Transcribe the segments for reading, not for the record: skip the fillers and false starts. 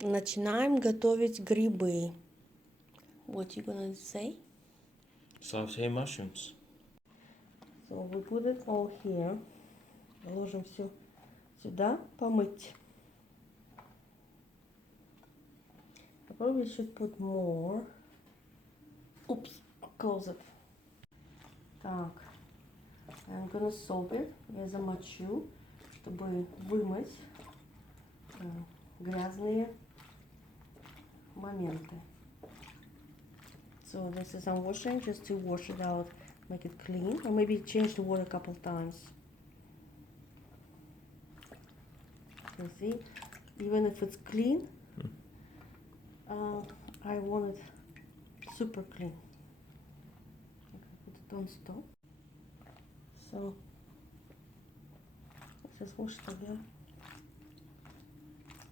Начинаем готовить грибы. What you gonna say? Sauté mushrooms. So we put it all here. Ложим все сюда, помыть. I probably should put more. Oops, close it. Так, I'm gonna soak it. Я замочу, чтобы вымыть грязные моменты. So this is I'm washing just to wash it out, make it clean, or maybe change the water a couple times. You see, even if it's clean, I want it super clean. Okay, put it on stop. So let's just wash it again.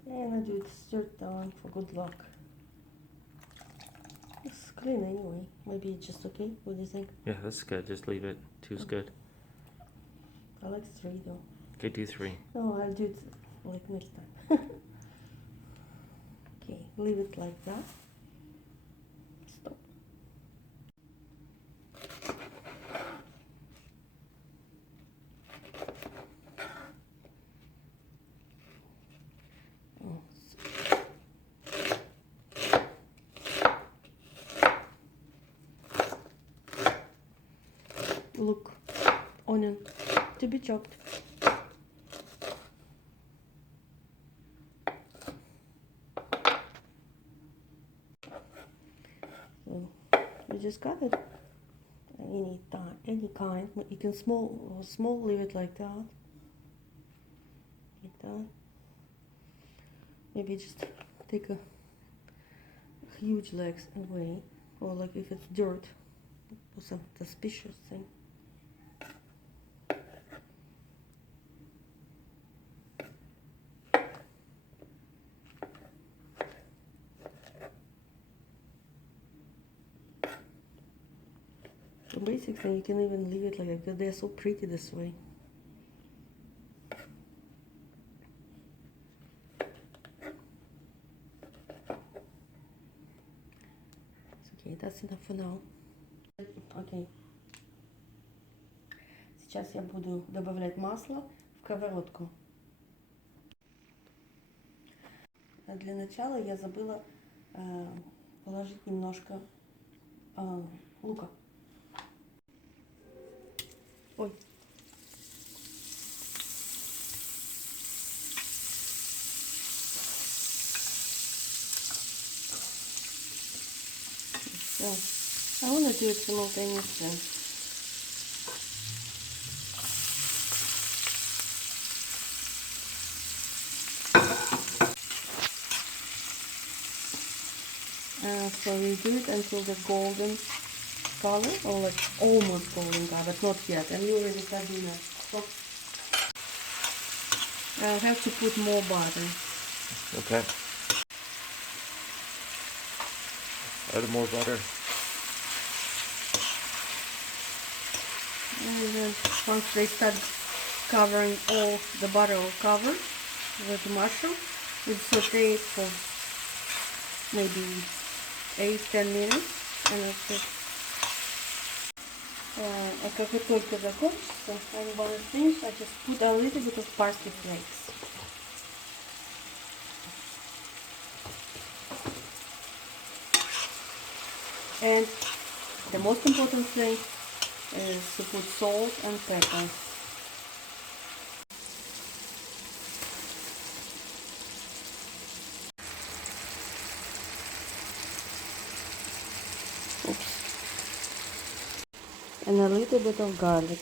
And I do it third time for good luck. It's clean anyway. Maybe it's just okay. What do you think? Yeah, that's good. Just leave it. Two's good. I like 3 though. Okay, do 3. No, I'll do it like next time. Okay, leave it like that. Stop. Look, onion to be chopped. So you just cut it any time, any kind. You can small, leave it like that. Like that. Maybe just take a huge legs away, or like if it's dirt, or some suspicious thing. So basically, you can even leave it like that because they're so pretty this way. It's okay, that's enough for now. Okay. Сейчас я буду добавлять масло в сковородку. Для начала я забыла положить немножко лука. Ой. So, I want to do it simultaneously. So you do it until the golden color, or like almost golden color, but not yet. And you already start doing that. So I have to put more butter. Okay. Add more butter. And then once they start covering, all the butter will cover with the mushroom, we'll saute it for maybe 8-10 minutes. And that's it. А как и только закончится, I'm gonna finish, I just put a little bit of parsley flakes. And the most important thing is to put salt and pepper. Oops. And a little bit of garlic.